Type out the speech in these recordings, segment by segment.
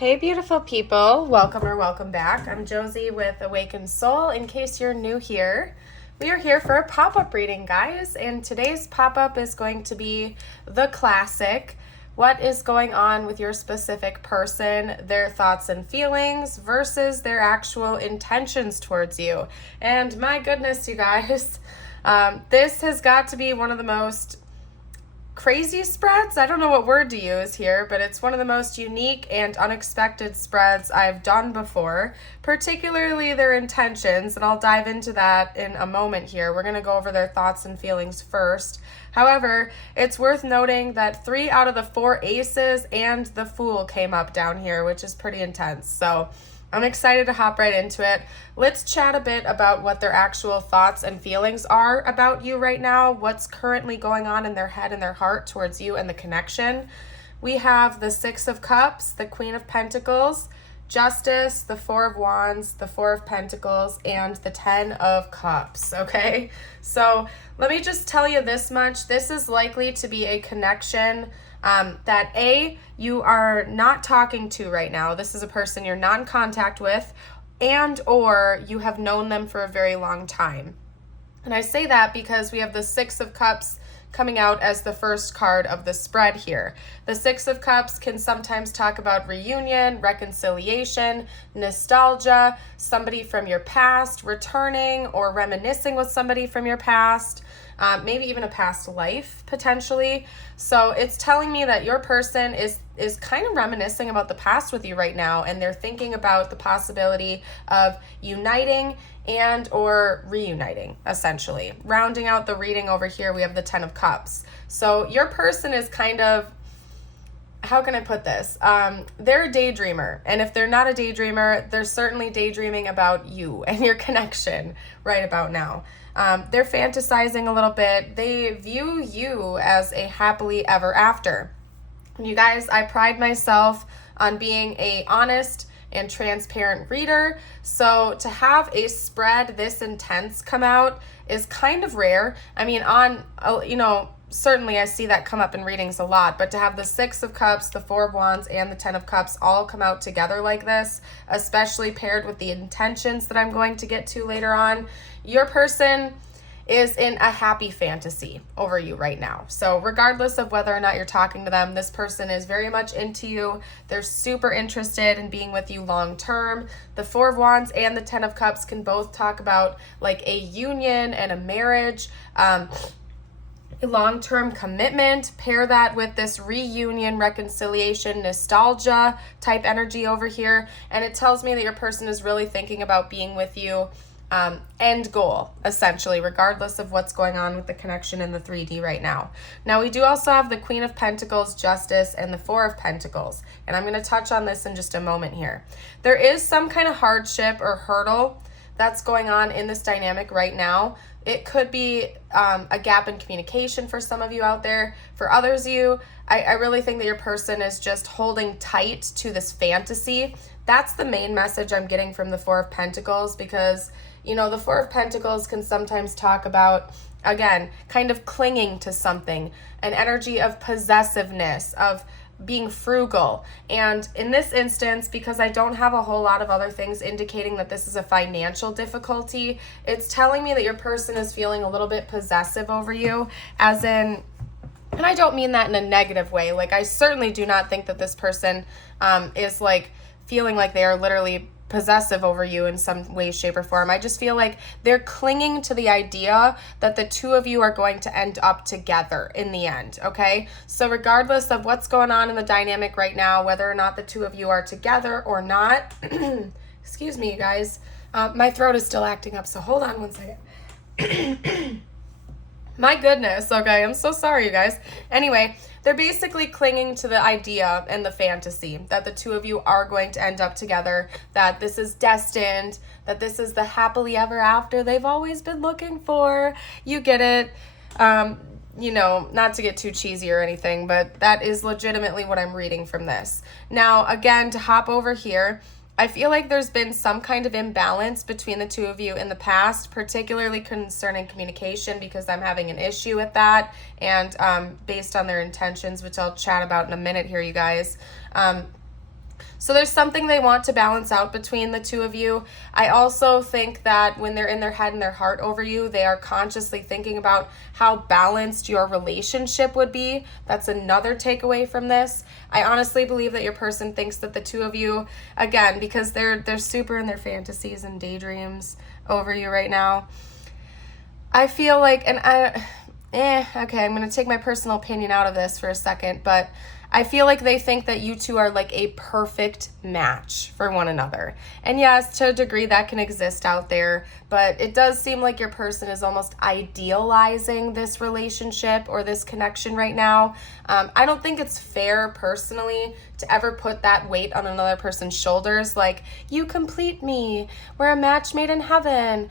Hey beautiful people, welcome or welcome back. I'm Josie with Awakened Soul. In case you're new here, we are here for a pop-up reading, guys, and today's pop-up is going to be the classic, what is going on with your specific person, their thoughts and feelings versus their actual intentions towards you. And my goodness, you guys, this has got to be one of the most crazy spreads. I don't know what word to use here, but it's one of the most unique and unexpected spreads I've done before, particularly their intentions, and I'll dive into that in a moment here. We're going to go over their thoughts and feelings first. However, it's worth noting that 3 out of the 4 aces and the Fool came up down here, which is pretty intense. So I'm excited to hop right into it. Let's chat a bit about what their actual thoughts and feelings are about you right now, what's currently going on in their head and their heart towards you and the connection. We have the 6 of Cups, the Queen of Pentacles, Justice, the 4 of Wands, the 4 of Pentacles, and the 10 of Cups, okay? So let me just tell you this much. This is likely to be a connection that you are not talking to right now. This is a person you're not in contact with, and or you have known them for a very long time. And I say that because we have the 6 of Cups coming out as the first card of the spread here. The 6 of Cups can sometimes talk about reunion, reconciliation, nostalgia, somebody from your past returning or reminiscing with somebody from your past. Maybe even a past life, potentially. So it's telling me that your person is kind of reminiscing about the past with you right now, and they're thinking about the possibility of uniting and or reuniting, essentially. Rounding out the reading over here, we have the 10 of Cups. So your person is kind of, how can I put this? They're a daydreamer. And if they're not a daydreamer, they're certainly daydreaming about you and your connection right about now. They're fantasizing a little bit. They view you as a happily ever after. You guys, I pride myself on being a honest and transparent reader. So to have a spread this intense come out is kind of rare. I mean, certainly I see that come up in readings a lot, but to have the 6 of Cups, the 4 of Wands, and the 10 of Cups all come out together like this, especially paired with the intentions that I'm going to get to later on, your person is in a happy fantasy over you right now. So regardless of whether or not you're talking to them, this person is very much into you. They're super interested in being with you long term. The 4 of Wands and the 10 of Cups can both talk about like a union and a marriage, a long-term commitment. Pair that with this reunion, reconciliation, nostalgia type energy over here, and it tells me that your person is really thinking about being with you. End goal, essentially, regardless of what's going on with the connection in the 3D right now. Now, we do also have the Queen of Pentacles, Justice, and the 4 of Pentacles, and I'm going to touch on this in just a moment here. There is some kind of hardship or hurdle that's going on in this dynamic right now. It could be a gap in communication for some of you out there. For others of you, I really think that your person is just holding tight to this fantasy. That's the main message I'm getting from the 4 of Pentacles, because the 4 of Pentacles can sometimes talk about, again, kind of clinging to something, an energy of possessiveness, of being frugal. And in this instance, because I don't have a whole lot of other things indicating that this is a financial difficulty, it's telling me that your person is feeling a little bit possessive over you, as in, and I don't mean that in a negative way. Like, I certainly do not think that this person is like feeling like they are literally possessive over you in some way, shape, or form. I just feel like they're clinging to the idea that the two of you are going to end up together in the end, okay? So regardless of what's going on in the dynamic right now, whether or not the two of you are together or not, excuse me, you guys, my throat is still acting up, so hold on one second. My goodness, okay, I'm so sorry, you guys. Anyway, they're basically clinging to the idea and the fantasy that the two of you are going to end up together, that this is destined, that this is the happily ever after they've always been looking for. You get it. Not to get too cheesy or anything, but that is legitimately what I'm reading from this. Now, again, to hop over here, I feel like there's been some kind of imbalance between the two of you in the past, particularly concerning communication, because I'm having an issue with that, and based on their intentions, which I'll chat about in a minute here, you guys. So there's something they want to balance out between the two of you. I also think that when they're in their head and their heart over you, they are consciously thinking about how balanced your relationship would be. That's another takeaway from this. I honestly believe that your person thinks that the two of you, again, because they're super in their fantasies and daydreams over you right now. I feel like, and okay, I'm going to take my personal opinion out of this for a second, but I feel like they think that you two are like a perfect match for one another. And yes, to a degree that can exist out there, but it does seem like your person is almost idealizing this relationship or this connection right now. I don't think it's fair personally to ever put that weight on another person's shoulders. Like, you complete me. We're a match made in heaven.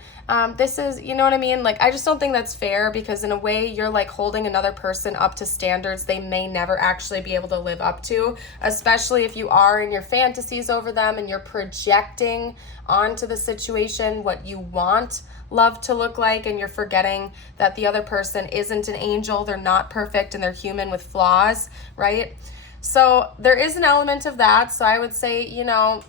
This is, you know what I mean? Like, I just don't think that's fair, because in a way you're like holding another person up to standards they may never actually be able to live up to, especially if you are in your fantasies over them and you're projecting onto the situation what you want love to look like, and you're forgetting that the other person isn't an angel, they're not perfect, and they're human with flaws, right? So there is an element of that. So I would say, you know,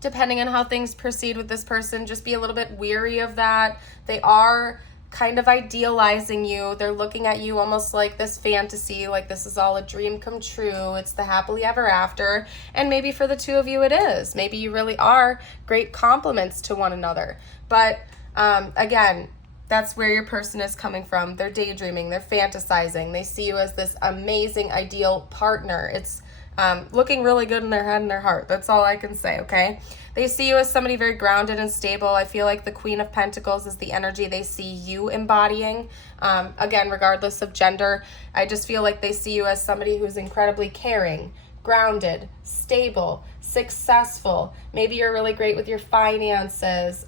depending on how things proceed with this person, just be a little bit weary of that. They are kind of idealizing you. They're looking at you almost like this fantasy, like this is all a dream come true. It's the happily ever after. And maybe for the two of you it is. Maybe you really are great compliments to one another. But again, that's where your person is coming from. They're daydreaming, they're fantasizing. They see you as this amazing, ideal partner. It's looking really good in their head and their heart. That's all I can say, okay? They see you as somebody very grounded and stable. I feel like the Queen of Pentacles is the energy they see you embodying. Again, regardless of gender, I just feel like they see you as somebody who's incredibly caring, grounded, stable, successful. Maybe you're really great with your finances.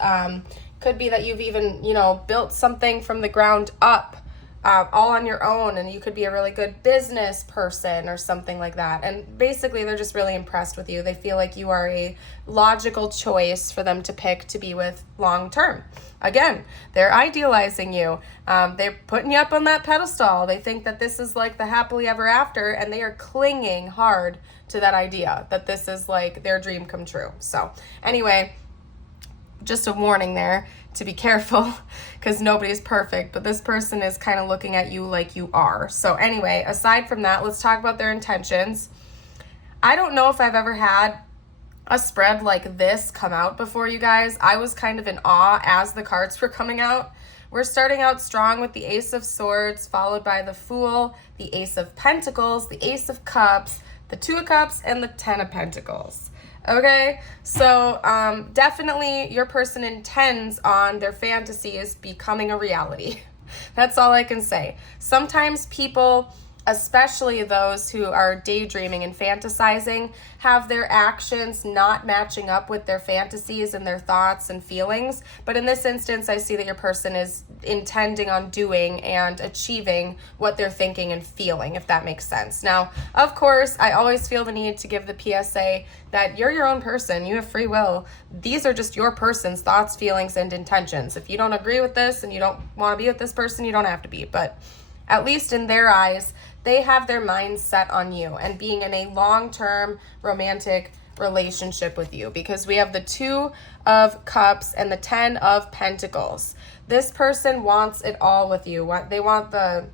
Could be that you've even, you know, built something from the ground up, all on your own, and you could be a really good business person or something like that. And basically they're just really impressed with you. They feel like you are a logical choice for them to pick to be with long term. Again, they're idealizing you. They're putting you up on that pedestal. They think that this is like the happily ever after, and they are clinging hard to that idea that this is like their dream come true. So anyway, just a warning there to be careful, because nobody's perfect, but this person is kind of looking at you like you are. So anyway, aside from that, let's talk about their intentions. I don't know if I've ever had a spread like this come out before, you guys. I was kind of in awe as the cards were coming out. We're starting out strong with the Ace of Swords, followed by the Fool, the Ace of Pentacles, the Ace of Cups, the Two of Cups, and the Ten of Pentacles. Okay, so definitely your person intends on their fantasies becoming a reality. That's all I can say. Sometimes people, especially those who are daydreaming and fantasizing, have their actions not matching up with their fantasies and their thoughts and feelings. But in this instance, I see that your person is intending on doing and achieving what they're thinking and feeling, if that makes sense. Now, of course, I always feel the need to give the PSA that you're your own person. You have free will. These are just your person's thoughts, feelings, and intentions. If you don't agree with this and you don't want to be with this person, you don't have to be. But at least in their eyes, they have their minds set on you and being in a long-term romantic relationship with you, because we have the Two of Cups and the Ten of Pentacles. This person wants it all with you. They want the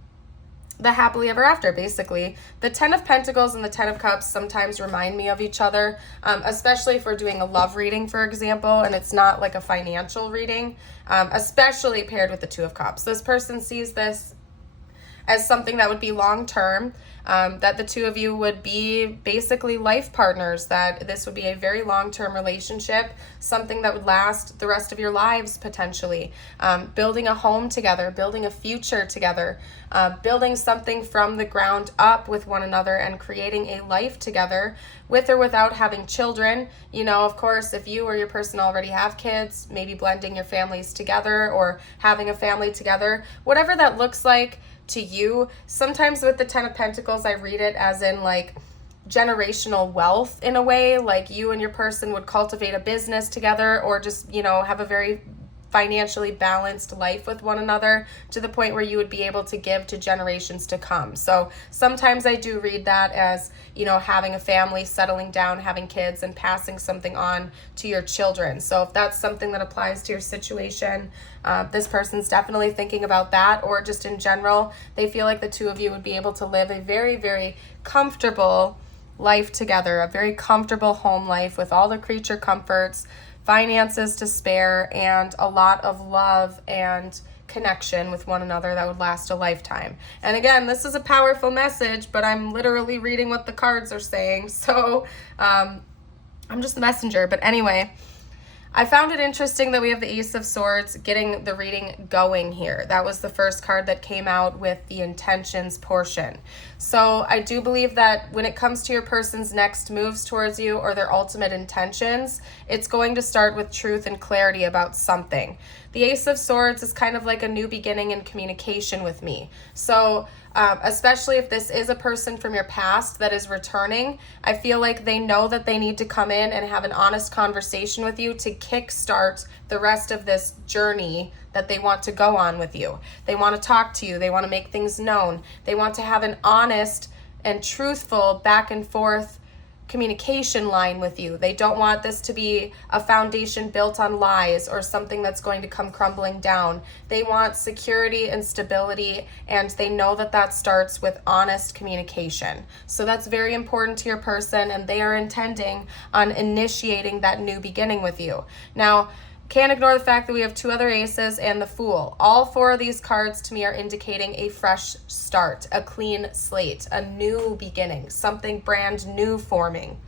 happily ever after, basically. The Ten of Pentacles and the Ten of Cups sometimes remind me of each other, especially if we're doing a love reading, for example, and it's not like a financial reading, especially paired with the Two of Cups. This person sees this as something that would be long-term, that the two of you would be basically life partners, that this would be a very long-term relationship, something that would last the rest of your lives potentially, building a home together, building a future together, building something from the ground up with one another and creating a life together with or without having children. You know, of course, if you or your person already have kids, maybe blending your families together or having a family together, whatever that looks like to you. Sometimes with the Ten of Pentacles, I read it as in like generational wealth in a way, like you and your person would cultivate a business together, or just, you know, have a very financially balanced life with one another to the point where you would be able to give to generations to come. So sometimes I do read that as, you know, having a family, settling down, having kids, and passing something on to your children. So if that's something that applies to your situation, this person's definitely thinking about that, or just in general, they feel like the two of you would be able to live a very, very comfortable life together, a very comfortable home life with all the creature comforts, finances to spare, and a lot of love and connection with one another that would last a lifetime. And again, this is a powerful message, but I'm literally reading what the cards are saying, so I'm just the messenger. But anyway, I found it interesting that we have the Ace of Swords getting the reading going here. That was the first card that came out with the intentions portion. So I do believe that when it comes to your person's next moves towards you or their ultimate intentions, it's going to start with truth and clarity about something. The Ace of Swords is kind of like a new beginning in communication with me. So especially if this is a person from your past that is returning, I feel like they know that they need to come in and have an honest conversation with you to kickstart the rest of this journey that they want to go on with you. They want to talk to you. They want to make things known. They want to have an honest and truthful back and forth communication line with you. They don't want this to be a foundation built on lies or something that's going to come crumbling down. They want security and stability, and they know that that starts with honest communication. So that's very important to your person, and they are intending on initiating that new beginning with you. Now, can't ignore the fact that we have two other aces and the Fool. All four of these cards to me are indicating a fresh start, a clean slate, a new beginning, something brand new forming.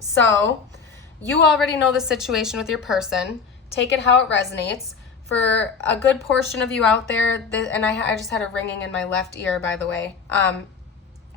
So you already know the situation with your person. Take it how it resonates. For a good portion of you out there, and I just had a ringing in my left ear, by the way.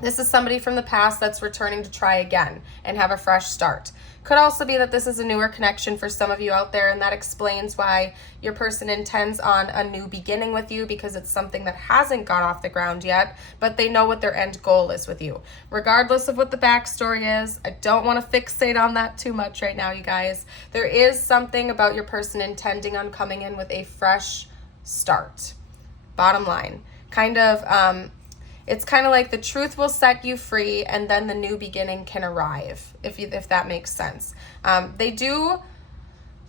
This is somebody from the past that's returning to try again and have a fresh start. Could also be that this is a newer connection for some of you out there, and that explains why your person intends on a new beginning with you, because it's something that hasn't got off the ground yet, but they know what their end goal is with you. Regardless of what the backstory is, I don't want to fixate on that too much right now, you guys. There is something about your person intending on coming in with a fresh start. Bottom line. It's kind of like the truth will set you free, and then the new beginning can arrive, if that makes sense. They do,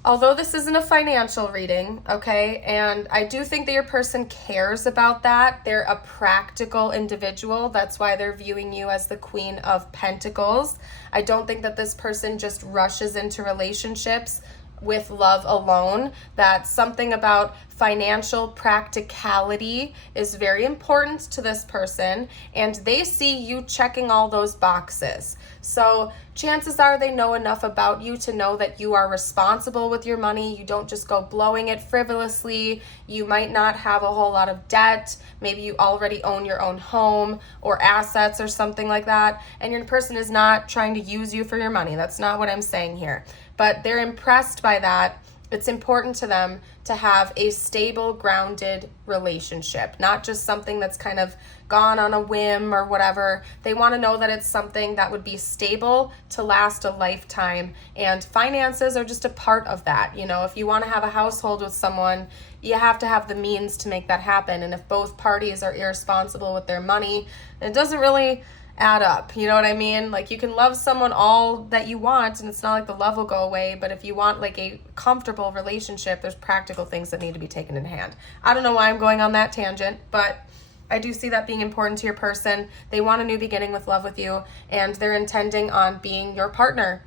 although this isn't a financial reading, okay, and I do think that your person cares about that. They're a practical individual. That's why they're viewing you as the Queen of Pentacles. I don't think that this person just rushes into relationships with love alone. That something about financial practicality is very important to this person, and they see you checking all those boxes. So chances are they know enough about you to know that you are responsible with your money. You don't just go blowing it frivolously. You might not have a whole lot of debt. Maybe you already own your own home or assets or something like that, and your person is not trying to use you for your money. That's not what I'm saying here. But they're impressed by that. It's important to them to have a stable, grounded relationship, not just something that's kind of gone on a whim or whatever. They want to know that it's something that would be stable to last a lifetime, and finances are just a part of that. You know, if you want to have a household with someone, you have to have the means to make that happen. And if both parties are irresponsible with their money, it doesn't really add up. You know what I mean? Like, you can love someone all that you want, and it's not like the love will go away, but if you want like a comfortable relationship, there's practical things that need to be taken in hand. I don't know why I'm going on that tangent, but I do see that being important to your person. They want a new beginning with love with you, and they're intending on being your partner.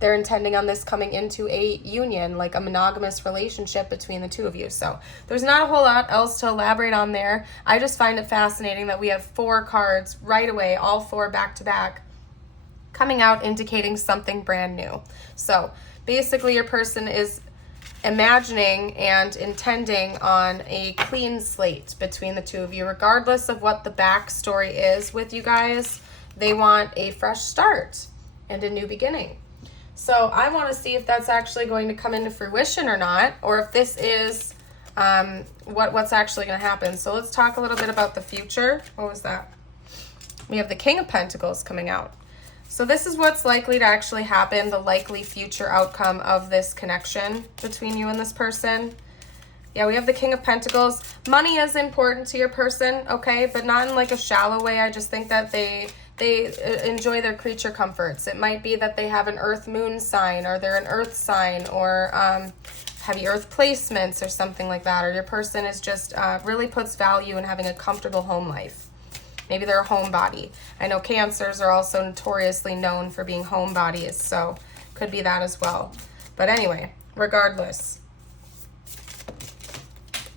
They're intending on this coming into a union, like a monogamous relationship between the two of you. So there's not a whole lot else to elaborate on there. I just find it fascinating that we have 4 cards right away, all 4 back to back, coming out indicating something brand new. So basically your person is imagining and intending on a clean slate between the two of you. Regardless of what the backstory is with you guys, they want a fresh start and a new beginning. So I want to see if that's actually going to come into fruition or not, or if this is what's actually going to happen. So let's talk a little bit about the future. What was that? We have the King of Pentacles coming out. So this is what's likely to actually happen, the likely future outcome of this connection between you and this person. Yeah, we have the King of Pentacles. Money is important to your person, okay, but not in like a shallow way. I just think that they enjoy their creature comforts. It might be that they have an earth moon sign, or they're an earth sign, or heavy earth placements or something like that, or your person is just really puts value in having a comfortable home life. Maybe they're a homebody. I know Cancers are also notoriously known for being homebodies, so could be that as well. But anyway, regardless.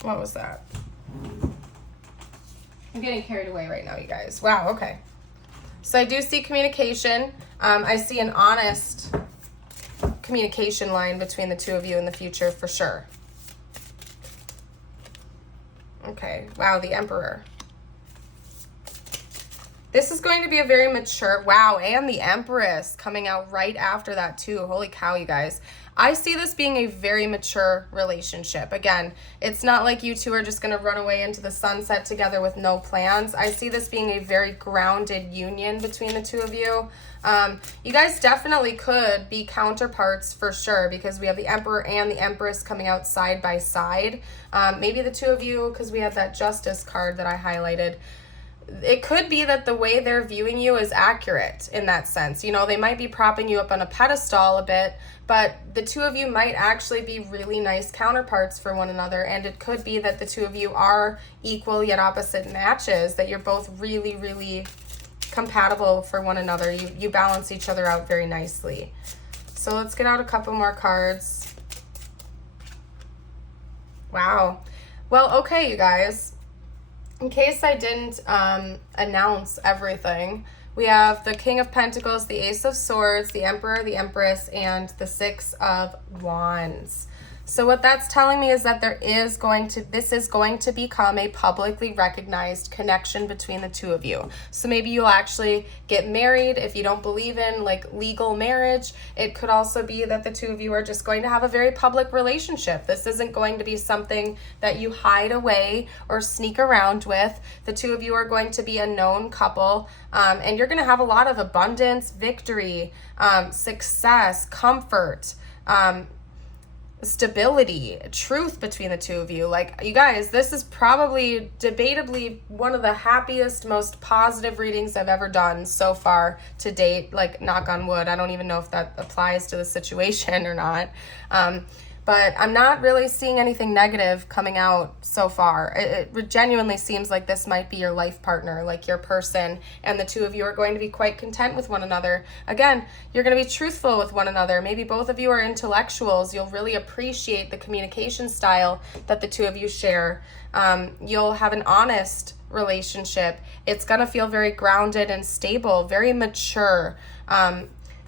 What was that? I'm getting carried away right now, you guys. Wow, okay. So I do see communication. I see an honest communication line between the two of you in the future for sure. Okay, wow, the Emperor. This is going to be a very mature, wow, and the Empress coming out right after that too. Holy cow, you guys. I see this being a very mature relationship. Again, it's not like you two are just going to run away into the sunset together with no plans. I see this being a very grounded union between the two of you. You guys definitely could be counterparts for sure, because we have the Emperor and the Empress coming out side by side. Maybe the two of you, because we have that Justice card that I highlighted, it could be that the way they're viewing you is accurate in that sense. You know, they might be propping you up on a pedestal a bit, but the two of you might actually be really nice counterparts for one another. And it could be that the two of you are equal yet opposite matches, that you're both really, really compatible for one another. You balance each other out very nicely. So let's get out a couple more cards. Wow. Well, okay, you guys. In case I didn't announce everything, we have the King of Pentacles, the Ace of Swords, the Emperor, the Empress, and the Six of Wands. So what that's telling me is that this is going to become a publicly recognized connection between the two of you. So maybe you'll actually get married if you don't believe in like legal marriage. It could also be that the two of you are just going to have a very public relationship. This isn't going to be something that you hide away or sneak around with. The two of you are going to be a known couple, and you're going to have a lot of abundance, victory, success, comfort, stability, truth between the two of you. Like, you guys, this is probably debatably one of the happiest, most positive readings I've ever done so far to date. Like, knock on wood. I don't even know if that applies to the situation or not. But I'm not really seeing anything negative coming out so far. It genuinely seems like this might be your life partner, like your person, and the two of you are going to be quite content with one another. Again, you're going to be truthful with one another. Maybe both of you are intellectuals. You'll really appreciate the communication style that the two of you share. You'll have an honest relationship. It's going to feel very grounded and stable, very mature.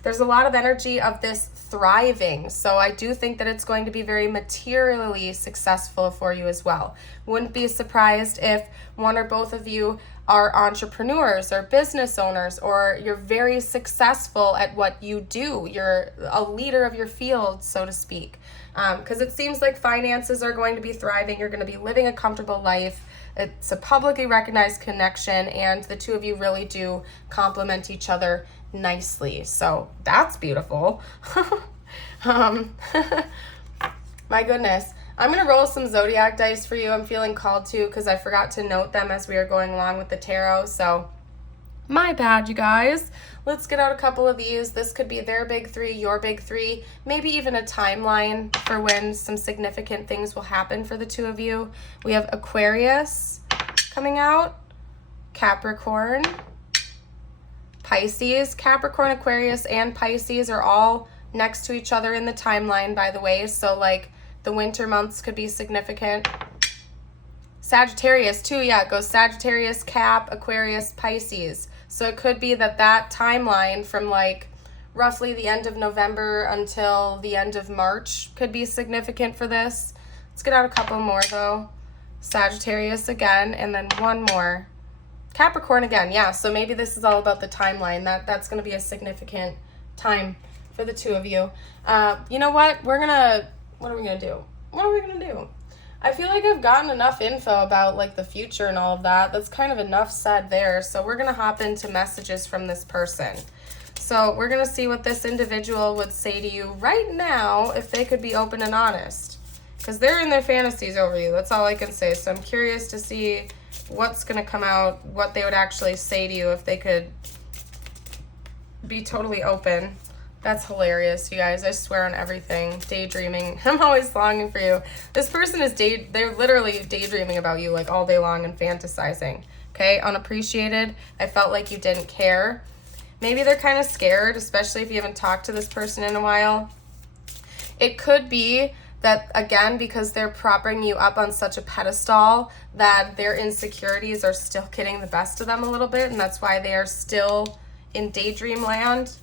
There's a lot of energy of this thriving. So I do think that it's going to be very materially successful for you as well. Wouldn't be surprised if one or both of you are entrepreneurs or business owners, or you're very successful at what you do. You're a leader of your field, so to speak. Because it seems like finances are going to be thriving. You're going to be living a comfortable life. It's a publicly recognized connection, and the two of you really do complement each other nicely. So that's beautiful. My goodness. I'm going to roll some zodiac dice for you. I'm feeling called to, because I forgot to note them as we are going along with the tarot. So my bad, you guys. Let's get out a couple of these. This could be their big three, your big three, maybe even a timeline for when some significant things will happen for the two of you. We have Aquarius coming out, Capricorn, Pisces. Capricorn, Aquarius, and Pisces are all next to each other in the timeline, by the way. So like the winter months could be significant. Sagittarius too, yeah, it goes Sagittarius, Cap, Aquarius, Pisces. So it could be that timeline from like roughly the end of November until the end of March could be significant for this. Let's get out a couple more though. Sagittarius again, and then one more. Capricorn again, yeah, so maybe this is all about the timeline. That's going to be a significant time for the two of you. You know what? What are we going to do? What are we going to do? I feel like I've gotten enough info about like the future and all of that. That's kind of enough said there. So we're going to hop into messages from this person. So we're going to see what this individual would say to you right now if they could be open and honest. Because they're in their fantasies over you. That's all I can say. So I'm curious to see what's going to come out, what they would actually say to you if they could be totally open. That's hilarious, you guys. I swear on everything. Daydreaming. I'm always longing for you. This person is they're literally daydreaming about you like all day long and fantasizing. Okay? Unappreciated. I felt like you didn't care. Maybe they're kind of scared, especially if you haven't talked to this person in a while. It could be that, again, because they're propping you up on such a pedestal, that their insecurities are still getting the best of them a little bit, and that's why they are still in daydream land.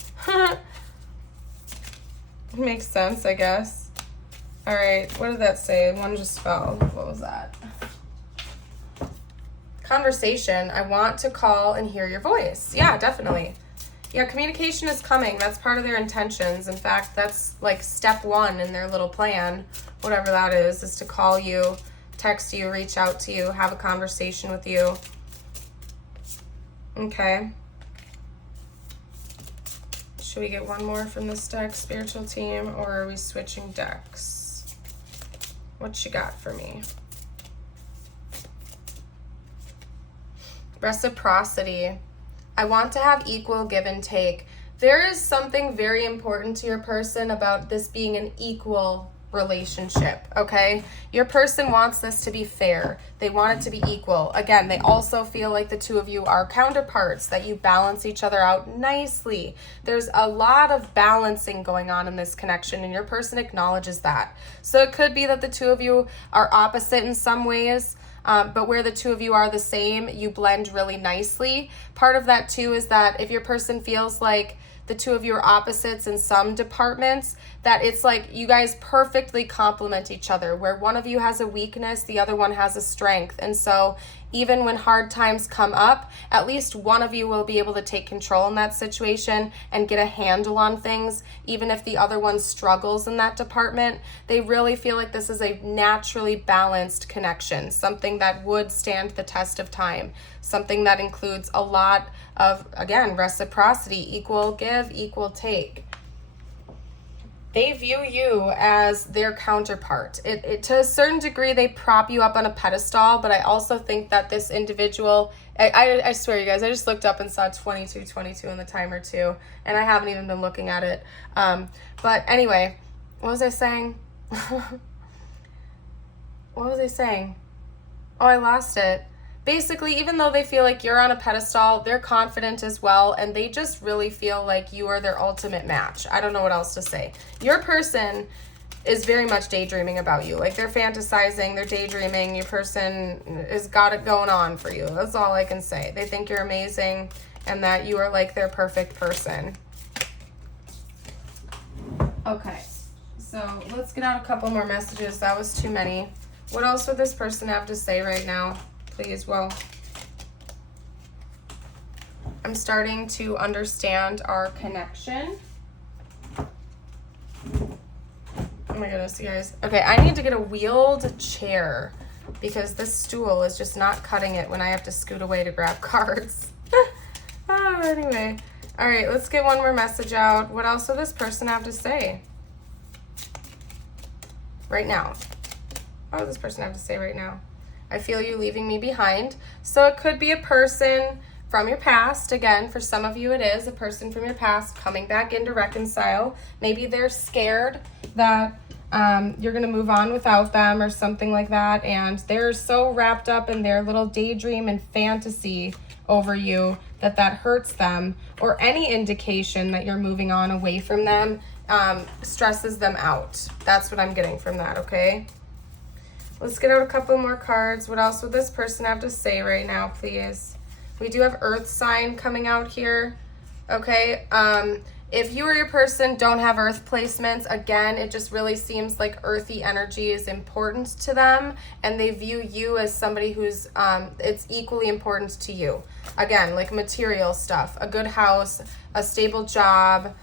Makes sense, I guess. All right, what did that say? One just fell. What was that? Conversation. I want to call and hear your voice. Yeah, definitely. Yeah, communication is coming. That's part of their intentions. In fact, that's like step one in their little plan, whatever that is to call you, text you, reach out to you, have a conversation with you. Okay. Should we get one more from this deck, spiritual team, or are we switching decks? What you got for me? Reciprocity. I want to have equal give and take. There is something very important to your person about this being an equal relationship, okay? Your person wants this to be fair. They want it to be equal. Again, they also feel like the two of you are counterparts, that you balance each other out nicely. There's a lot of balancing going on in this connection, and your person acknowledges that. So it could be that the two of you are opposite in some ways, but where the two of you are the same, you blend really nicely. Part of that too is that if your person feels like the two of you are opposites in some departments, that it's like you guys perfectly complement each other. Where one of you has a weakness, the other one has a strength. And so even when hard times come up, at least one of you will be able to take control in that situation and get a handle on things, even if the other one struggles in that department. They really feel like this is a naturally balanced connection, something that would stand the test of time, something that includes a lot of, again, reciprocity, equal give, equal take. They view you as their counterpart. To a certain degree, they prop you up on a pedestal, but I also think that this individual, I swear, you guys, I just looked up and saw 22 in the timer too, and I haven't even been looking at it. But anyway, what was I saying? What was I saying? Oh, I lost it. Basically, even though they feel like you're on a pedestal, they're confident as well, and they just really feel like you are their ultimate match. I don't know what else to say. Your person is very much daydreaming about you. Like, they're fantasizing, they're daydreaming. Your person has got it going on for you. That's all I can say. They think you're amazing and that you are like their perfect person. Okay, so let's get out a couple more messages. That was too many. What else would this person have to say right now? Please, well, I'm starting to understand our connection. Oh my goodness, you guys. Okay, I need to get a wheeled chair because this stool is just not cutting it when I have to scoot away to grab cards. Anyway. All right, let's get one more message out. What else will this person have to say right now? What does this person have to say right now? I feel you leaving me behind. So it could be a person from your past. Again, for some of you it is a person from your past coming back in to reconcile. Maybe they're scared that you're going to move on without them or something like that. And they're so wrapped up in their little daydream and fantasy over you that hurts them, or any indication that you're moving on away from them stresses them out. That's what I'm getting from that, okay? Let's get out a couple more cards. What else would this person have to say right now, please? We do have Earth sign coming out here. Okay. If you or your person don't have Earth placements, again, it just really seems like earthy energy is important to them, and they view you as somebody who's, it's equally important to you. Again, like material stuff, a good house, a stable job,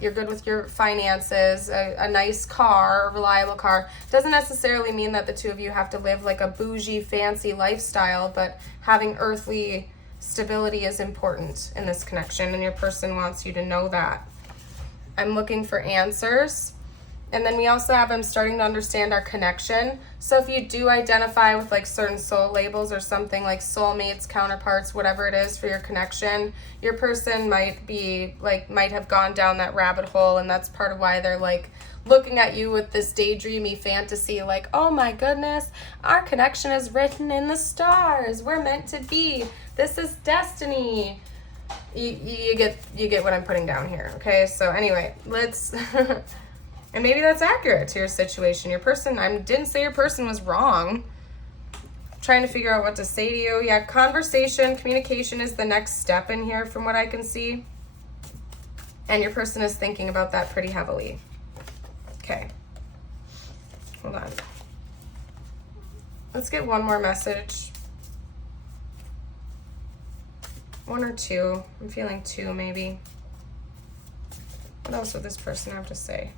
you're good with your finances, a nice car, a reliable car. Doesn't necessarily mean that the two of you have to live like a bougie, fancy lifestyle, but having earthly Stability is important in this connection, and your person wants you to know that. I'm looking for answers. And then we also have, I'm starting to understand our connection. So if you do identify with like certain soul labels or something like soulmates, counterparts, whatever it is for your connection, your person might have gone down that rabbit hole, and that's part of why they're like looking at you with this daydreamy fantasy like, oh my goodness, our connection is written in the stars. We're meant to be. This is destiny. You get what I'm putting down here. Okay, so anyway, let's... And maybe that's accurate to your situation. Your person, I didn't say your person was wrong. I'm trying to figure out what to say to you. Yeah, conversation, communication is the next step in here from what I can see. And your person is thinking about that pretty heavily. Okay. Hold on. Let's get one more message. One or two. I'm feeling two maybe. What else would this person have to say?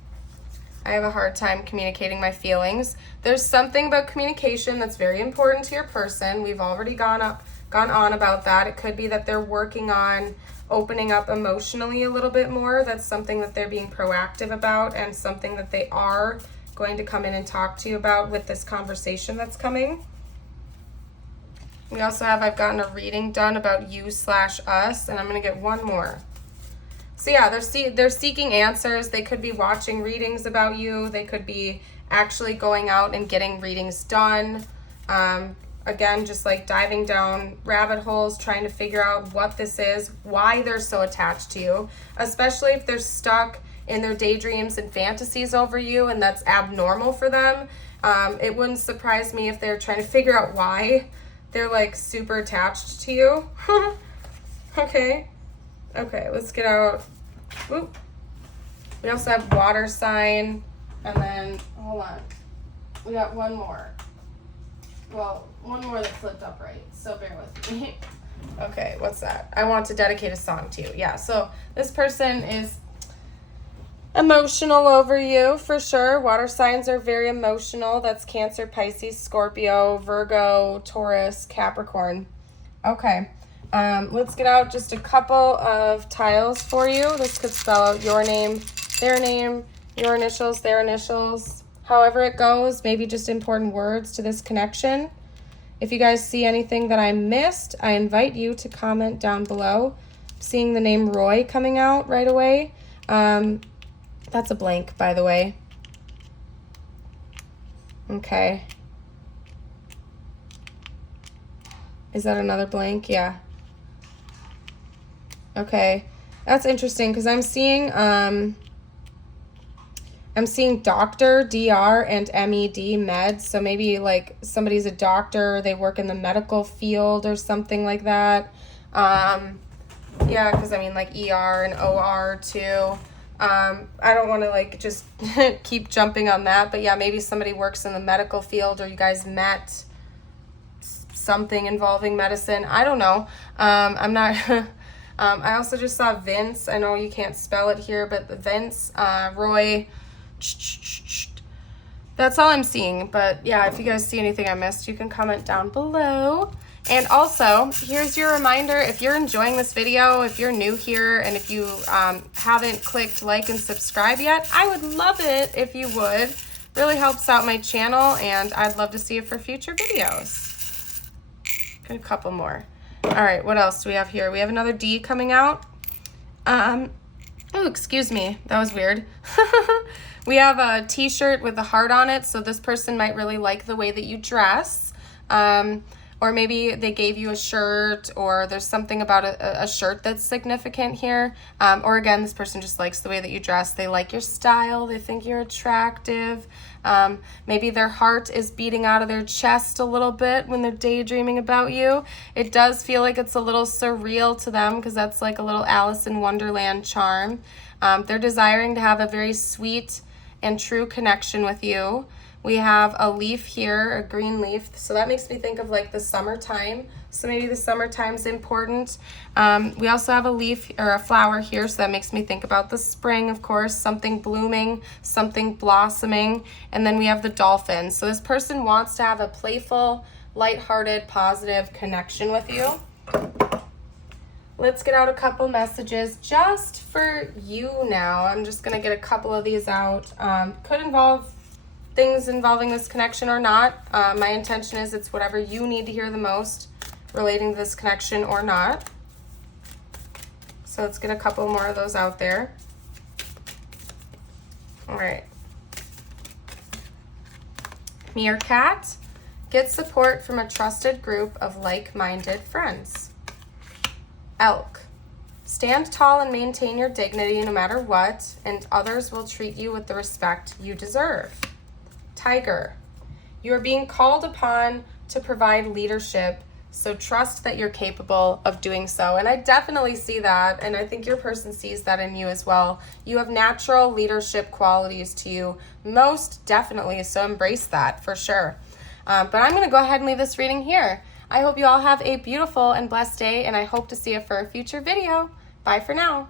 I have a hard time communicating my feelings. There's something about communication that's very important to your person. We've already gone on about that. It could be that they're working on opening up emotionally a little bit more. That's something that they're being proactive about, and something that they are going to come in and talk to you about with this conversation that's coming. We also have, I've gotten a reading done about you/us, and I'm going to get one more. So yeah, they're seeking answers. They could be watching readings about you. They could be actually going out and getting readings done. Again, just like diving down rabbit holes, trying to figure out what this is, why they're so attached to you, especially if they're stuck in their daydreams and fantasies over you, and that's abnormal for them. It wouldn't surprise me if they're trying to figure out why they're like super attached to you. Okay, let's get out. Oop. We also have water sign, and then, hold on, we got one more. Well, one more that flipped up right, so bear with me. Okay, what's that? I want to dedicate a song to you. Yeah, so this person is emotional over you, for sure. Water signs are very emotional. That's Cancer, Pisces, Scorpio, Virgo, Taurus, Capricorn. Okay, let's get out just a couple of tiles for you. This could spell out your name, your initials, their initials. However it goes, maybe just important words to this connection. If you guys see anything that I missed, I invite you to comment down below. I'm seeing the name Roy coming out right away. That's a blank, by the way. Okay. Is that another blank? Yeah. Okay. That's interesting because I'm seeing doctor, DR, and MED, med. So maybe like somebody's a doctor, they work in the medical field or something like that. Yeah, because I mean like ER and OR too. I don't want to like just keep jumping on that, but yeah, maybe somebody works in the medical field, or you guys met something involving medicine. I don't know. I'm not. I also just saw Vince. I know you can't spell it here, but Vince, Roy. That's all I'm seeing. But yeah, if you guys see anything I missed, you can comment down below. And also, here's your reminder, if you're enjoying this video, if you're new here, and if you haven't clicked like and subscribe yet, I would love it if you would. Really helps out my channel, and I'd love to see it for future videos. Got a couple more. All right, what else do we have here? We have another D coming out. Oh, excuse me. That was weird. We have a t-shirt with a heart on it, so this person might really like the way that you dress. Or maybe they gave you a shirt, or there's something about a shirt that's significant here. Or again, this person just likes the way that you dress. They like your style. They think you're attractive. Maybe their heart is beating out of their chest a little bit when they're daydreaming about you. It does feel like it's a little surreal to them because that's like a little Alice in Wonderland charm. They're desiring to have a very sweet and true connection with you. We have a leaf here, a green leaf, so that makes me think of like the summertime. So maybe the summertime's important. We also have a leaf or a flower here, so that makes me think about the spring, of course, something blooming, something blossoming. And then we have the dolphin. So this person wants to have a playful, lighthearted, positive connection with you. Let's get out a couple messages just for you now. I'm just going to get a couple of these out. Could involve things involving this connection or not. My intention is it's whatever you need to hear the most relating to this connection or not. So let's get a couple more of those out there. All right. Meerkat, get support from a trusted group of like-minded friends. Elk, stand tall and maintain your dignity no matter what, and others will treat you with the respect you deserve. Tiger, you are being called upon to provide leadership, so trust that you're capable of doing so. And I definitely see that, and I think your person sees that in you as well. You have natural leadership qualities to you, most definitely, so embrace that for sure. But I'm going to go ahead and leave this reading here. I hope you all have a beautiful and blessed day, and I hope to see you for a future video. Bye for now.